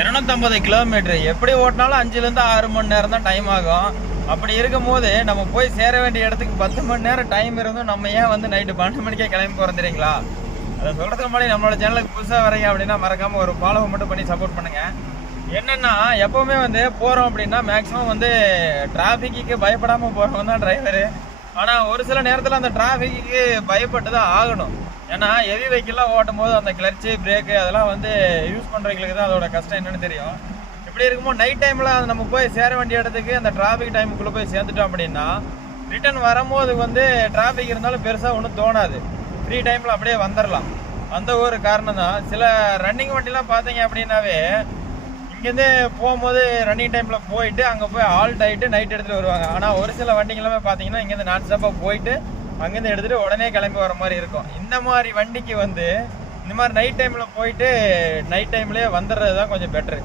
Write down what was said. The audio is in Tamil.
250 கிலோமீட்டர் எப்படி ஓட்டினாலும் 5லேருந்து 6 மணி நேரம் தான் டைம் ஆகும். அப்படி இருக்கும் போது நம்ம போய் சேர வேண்டிய இடத்துக்கு 10 மணி நேரம் டைம் இருந்தும் நம்ம ஏன் வந்து நைட்டு 12 மணிக்கே கிளம்பி போகிறோம் தெரியுங்களா? அதை சொல்கிறதுக்கு முன்னாடி நம்மளோட சேனலுக்கு புதுசாக வரீங்க அப்படின்னா மறக்காமல் ஒரு ஃபாலோ மட்டும் பண்ணி சப்போர்ட் பண்ணுங்கள். என்னென்னா எப்போவுமே வந்து போகிறோம் அப்படின்னா மேக்ஸிமம் வந்து டிராஃபிக்கு பயப்படாமல் போகிறவங்க தான் டிரைவரு. ஆனால் ஒரு சில நேரத்தில் அந்த டிராஃபிக்கு பயப்பட்டு தான் ஆகணும். ஏன்னா ஹெவி வெஹிக்கிள்லாம் ஓட்டும் போது அந்த கிளர்ச்சி பிரேக்கு அதெல்லாம் வந்து யூஸ் பண்ணுறவங்களுக்கு தான் அதோட கஷ்டம் என்னென்னு தெரியும். இப்படி இருக்கும்போது நைட் டைமில் அது நம்ம போய் சேர வேண்டிய இடத்துக்கு அந்த டிராஃபிக் டைமுக்குள்ளே போய் சேர்ந்துட்டோம் அப்படின்னா ரிட்டர்ன் வரும்போது வந்து டிராஃபிக் இருந்தாலும் பெருசாக ஒன்றும் தோணாது. ஃப்ரீ டைமில் அப்படியே வந்துடலாம். அந்த ஒரு காரணம் தான். சில ரன்னிங் வண்டிலாம் பார்த்தீங்க அப்படின்னாவே இங்கேருந்து போகும்போது ரன்னிங் டைமில் போயிட்டு அங்கே போய் ஆல்ட் ஆகிட்டு நைட் எடுத்துகிட்டு வருவாங்க. ஆனால் ஒரு சில வண்டிங்களாமே பார்த்தீங்கன்னா இங்கேருந்து நான் ஸ்டாப்பாக போயிட்டு அங்கேருந்து எடுத்துகிட்டு உடனே கிளம்பி வர மாதிரி இருக்கும். இந்த மாதிரி வண்டிக்கு வந்து இந்த மாதிரி நைட் டைமில் போயிட்டு நைட் டைம்லேயே வந்துடுறது தான் கொஞ்சம் பெட்ரு.